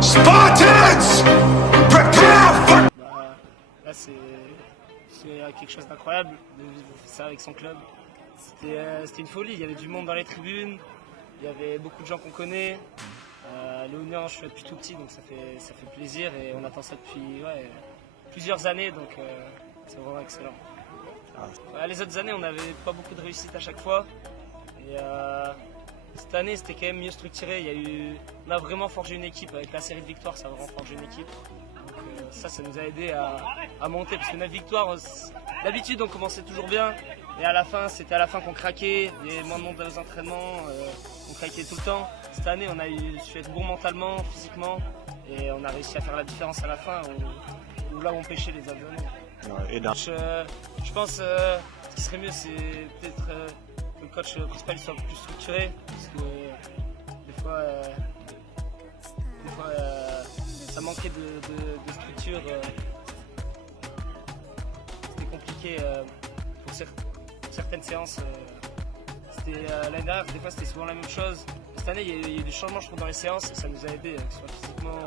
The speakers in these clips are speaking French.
Spartans, prepare for... Là, c'est quelque chose d'incroyable de vivre ça avec son club. C'était une folie, il y avait du monde dans les tribunes, il y avait beaucoup de gens qu'on connaît. Léognan, je suis depuis tout petit, donc ça fait plaisir et on attend ça depuis plusieurs années, donc c'est vraiment excellent. Les autres années, on n'avait pas beaucoup de réussite à chaque fois. Et cette année, c'était quand même mieux structuré. On a vraiment forgé une équipe avec la série de victoires, ça a vraiment forgé une équipe. Donc ça nous a aidé à monter parce que 9 victoires, d'habitude on commençait toujours bien et à la fin, c'était à la fin qu'on craquait, il y avait moins de monde dans les entraînements, on craquait tout le temps. Cette année, on a su être bon mentalement, physiquement et on a réussi à faire la différence à la fin où là où on pêchait les autres années. Je pense ce qui serait mieux, c'est peut-être que le coach principal soit plus structuré parce que des fois ça manquait de structure. C'était compliqué pour certaines séances. L'année dernière, des fois c'était souvent la même chose. Cette année, il y a eu du changement, je trouve, dans les séances et ça nous a aidé, que ce soit physiquement.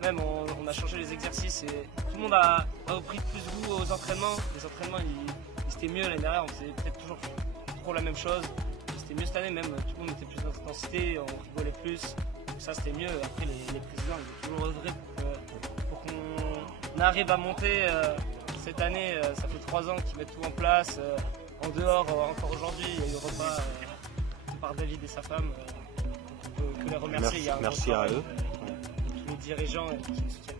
Même on a changé les exercices et tout le monde a repris plus goût aux entraînements. Les entraînements, c'était mieux l'année dernière, on faisait peut-être toujours trop la même chose. C'était mieux cette année, même tout le monde mettait plus d'intensité, on rigolait plus. Ça c'était mieux. Après les présidents ils ont toujours œuvré pour qu'on arrive à monter. Cette année, ça fait 3 ans qu'ils mettent tout en place. En dehors, encore aujourd'hui, il y a eu le repas par David et sa femme. On peut que les remercier. Merci à eux. Les dirigeants qui nous soutiennent.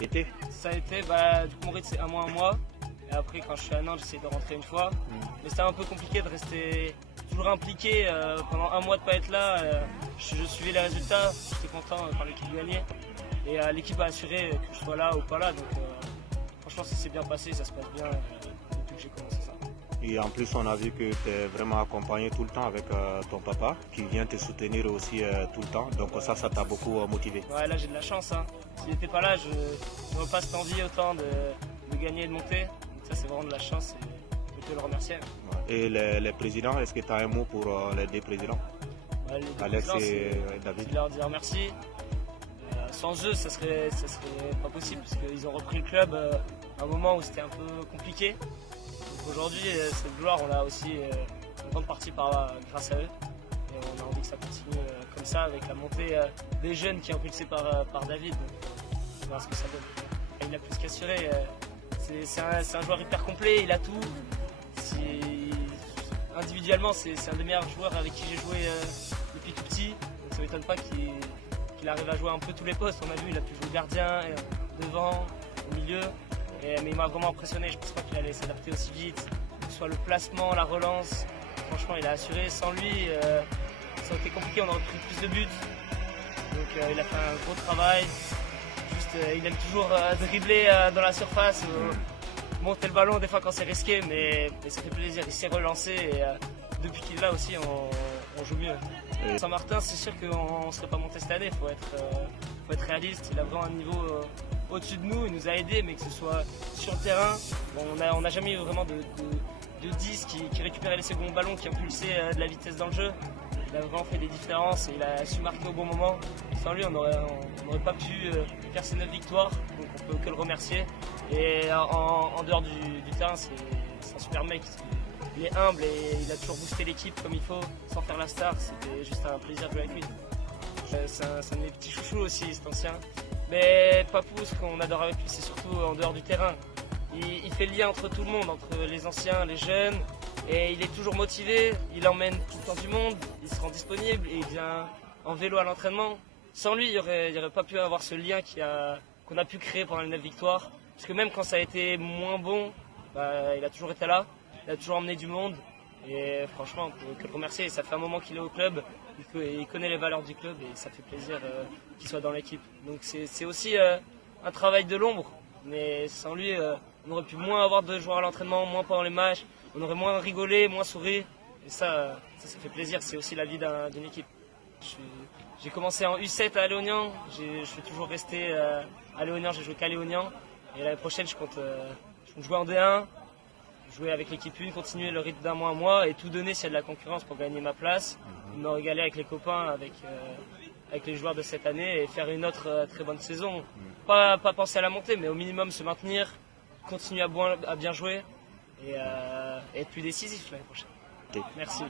Été Ça a été, du coup mon rythme c'est un mois. Et après quand je suis à Nantes, j'essaie de rentrer une fois. Mais c'était un peu compliqué de rester toujours impliqué pendant un mois de pas être là. Je suivais les résultats, j'étais content quand l'équipe gagnait. Et l'équipe a assuré que je sois là ou pas là. Donc franchement ça s'est bien passé, ça se passe bien depuis que j'ai commencé ça. Et en plus, on a vu que tu es vraiment accompagné tout le temps avec ton papa qui vient te soutenir aussi tout le temps. Donc ça t'a beaucoup motivé. Ouais, là j'ai de la chance. Hein. S'il n'était pas là, je n'aurais pas cette envie autant de gagner et de monter. Donc ça c'est vraiment de la chance et je peux le remercier. Et les présidents, est-ce que tu as un mot pour les deux présidents, Alex et David? Je leur dire merci. Sans eux, ça serait pas possible parce qu'ils ont repris le club à un moment où c'était un peu compliqué. Aujourd'hui, cette gloire, on l'a aussi une grande partie grâce à eux. Et on a envie que ça continue comme ça, avec la montée des jeunes qui est impulsée par David. On verra ce que ça donne. Il a plus qu'assuré. C'est un joueur hyper complet, il a tout. Individuellement, c'est un des meilleurs joueurs avec qui j'ai joué depuis tout petit. Donc ça ne m'étonne pas qu'il arrive à jouer un peu tous les postes. On a vu, il a pu jouer gardien, devant, au milieu. Mais il m'a vraiment impressionné, je ne pense pas qu'il allait s'adapter aussi vite, que ce soit le placement, la relance, franchement il a assuré, sans lui ça aurait été compliqué, on aurait pris plus de buts, donc il a fait un gros travail, il aime toujours dribbler dans la surface, monter le ballon des fois quand c'est risqué, mais ça fait plaisir, il s'est relancé et depuis qu'il est là aussi on joue mieux. Saint-Martin, c'est sûr qu'on ne serait pas monté cette année, il faut être réaliste, il a vraiment un niveau au-dessus de nous, il nous a aidés, mais que ce soit sur le terrain, on n'a jamais eu vraiment de 10 qui récupérait les seconds ballons, qui impulsait de la vitesse dans le jeu. Il a vraiment fait des différences et il a su marquer au bon moment. Sans lui, on n'aurait pas pu faire ces 9 victoires, donc on peut que le remercier. Et en dehors du terrain, c'est un super mec. Il est humble et il a toujours boosté l'équipe comme il faut, sans faire la star. C'était juste un plaisir de jouer avec lui. C'est un de mes petits chouchous aussi, cet ancien. Mais Papou, ce qu'on adore avec lui, c'est surtout en dehors du terrain. Il fait le lien entre tout le monde, entre les anciens, les jeunes. Et il est toujours motivé, il emmène tout le temps du monde, il se rend disponible et il vient en vélo à l'entraînement. Sans lui, il n'y aurait pas pu avoir ce lien qu'on a pu créer pendant les 9 victoires. Parce que même quand ça a été moins bon, il a toujours été là, il a toujours emmené du monde. Et franchement, on peut que le remercier. Ça fait un moment qu'il est au club, il connaît les valeurs du club et ça fait plaisir qu'il soit dans l'équipe. Donc c'est aussi un travail de l'ombre, mais sans lui, on aurait pu moins avoir de joueurs à l'entraînement, moins pendant les matchs, on aurait moins rigolé, moins souri. Et ça fait plaisir, c'est aussi la vie d'une équipe. J'ai commencé en U7 à Léognan, je vais toujours rester à Léognan, j'ai joué qu'à Léognan. Et l'année prochaine, je compte jouer en D1. Jouer avec l'équipe 1, continuer le rythme d'un mois à mois et tout donner s'il y a de la concurrence pour gagner ma place, me régaler avec les copains, avec avec les joueurs de cette année et faire une autre très bonne saison. Pas penser à la montée, mais au minimum se maintenir, continuer à bien jouer et être plus décisif l'année prochaine. Ok. Merci.